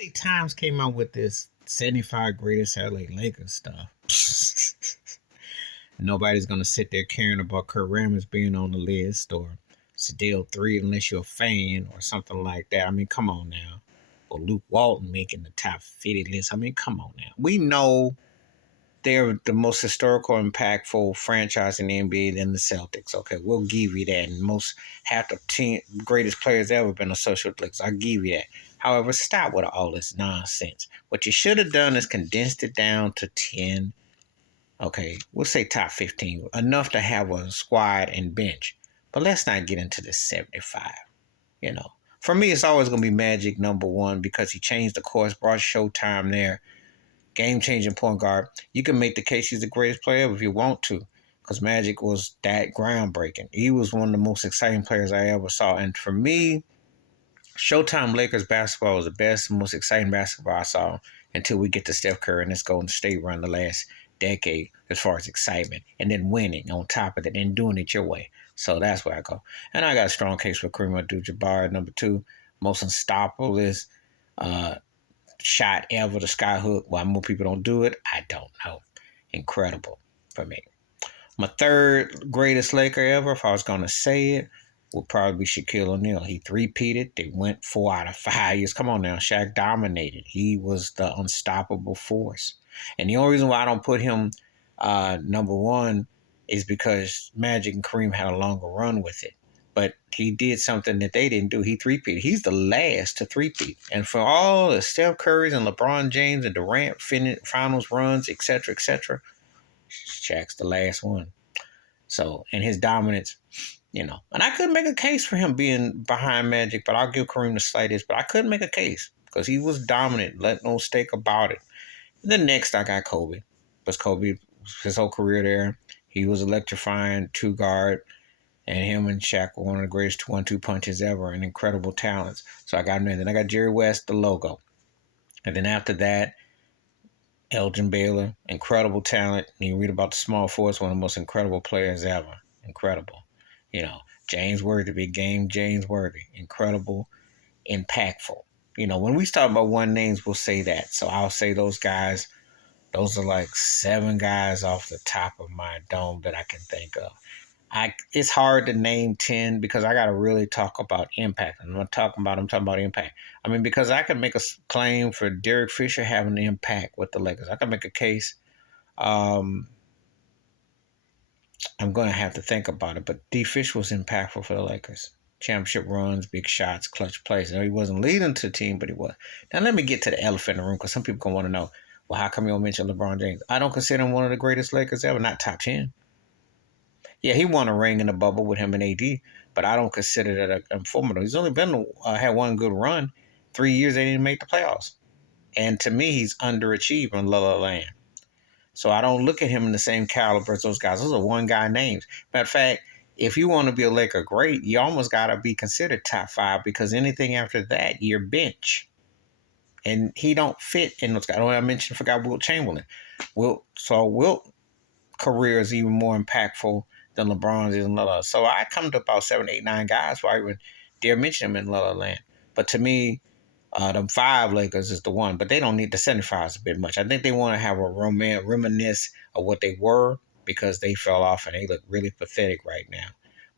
LA Times came out with this 75 greatest LA Lakers stuff. Nobody's gonna sit there caring about Kurt Rambis being on the list or Sadil 3 unless you're a fan or something like that. I mean, come on now. Or Luke Walton making the top 50 list. I mean, come on now. We know they're the most historical, impactful franchise in the NBA than the Celtics. Okay, we'll give you that. And most half the 10 greatest players ever been associated with Lakers. I'll give you that. However, stop with all this nonsense. What you should have done is condensed it down to 10. Okay, we'll say top 15. Enough to have a squad and bench. But let's not get into the 75. You know, for me, it's always going to be Magic number one because he changed the course, brought Showtime there. Game-changing point guard. You can make the case he's the greatest player ever if you want to, because Magic was that groundbreaking. He was one of the most exciting players I ever saw. And for me, Showtime Lakers basketball was the best, most exciting basketball I saw until we get to Steph Curry and this Golden State run the last decade as far as excitement. And then winning on top of it and doing it your way. So that's where I go. And I got a strong case for Kareem Abdul-Jabbar, number two. Most unstoppable is shot ever, the sky hook. Why more people don't do it, I don't know. Incredible for me. My third greatest Laker ever, if I was going to say it, would probably be Shaquille O'Neal. He three-peated. They went 4 out of 5 years. Come on now. Shaq dominated. He was the unstoppable force. And the only reason why I don't put him number one is because Magic and Kareem had a longer run with it. But he did something that they didn't do. He three-peated. He's the last to three-peat. And for all the Steph Currys and LeBron James and Durant finals runs, etc., Shaq's the last one. So, and his dominance, and I couldn't make a case for him being behind Magic, but I'll give Kareem the slightest. But I couldn't make a case because he was dominant, let no mistake about it. And then next, I got Kobe. Because Kobe, his whole career there, he was electrifying two guard. And him and Shaq were one of the greatest 1-2 punches ever and incredible talents. So I got him in. Then I got Jerry West, the logo. And then after that, Elgin Baylor, incredible talent. And you read about the small force, one of the most incredible players ever. Incredible. James Worthy, big game, James Worthy. Incredible, impactful. When we start about one names, we'll say that. So I'll say those guys. Those are like 7 guys off the top of my dome that I can think of. It's hard to name 10 because I got to really talk about impact. I'm talking about impact. I mean, because I can make a claim for Derek Fisher having an impact with the Lakers. I can make a case. I'm going to have to think about it. But D. Fisher was impactful for the Lakers. Championship runs, big shots, clutch plays. He wasn't leading to the team, but he was. Now, let me get to the elephant in the room because some people going to want to know, well, how come you don't mention LeBron James? I don't consider him one of the greatest Lakers ever, not top 10. Yeah, he won a ring in the bubble with him and AD, but I don't consider that a formidable. He's only been had one good run. 3 years they didn't make the playoffs, and to me, he's underachieved in La La Land. So I don't look at him in the same caliber as those guys. Those are one guy names. Matter of fact, if you want to be a Laker great, you almost got to be considered top 5 because anything after that, you're bench, and he don't fit in those guys. I forgot Wilt Chamberlain. Wilt career is even more impactful than LeBron's is in La La. So I come to about 7, 8, 9 guys where I even dare mention them in La La Land. But to me, them 5 Lakers is the one. But they don't need the 75s a bit much. I think they want to have a reminisce of what they were because they fell off and they look really pathetic right now.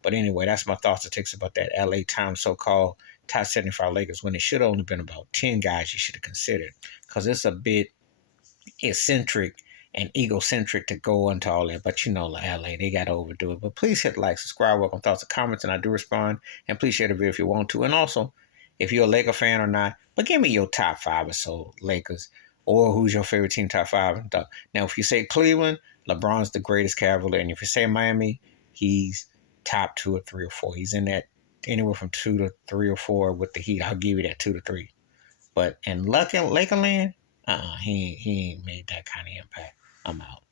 But anyway, that's my thoughts and takes about that LA Times so-called top 75 Lakers when it should have only been about 10 guys you should have considered because it's a bit eccentric and egocentric to go into all that. But LA, they got to overdo it. But please hit like, subscribe, welcome thoughts and comments, and I do respond. And please share the video if you want to. And also, if you're a Laker fan or not, but give me your top 5 or so Lakers, or who's your favorite team, top 5. Now, if you say Cleveland, LeBron's the greatest Cavalier. And if you say Miami, he's top 2 or 3 or 4. He's in that anywhere from 2 to 3 or 4 with the Heat. I'll give you that 2 to 3. But in Lakerland, he ain't made that kind of impact. I'm out.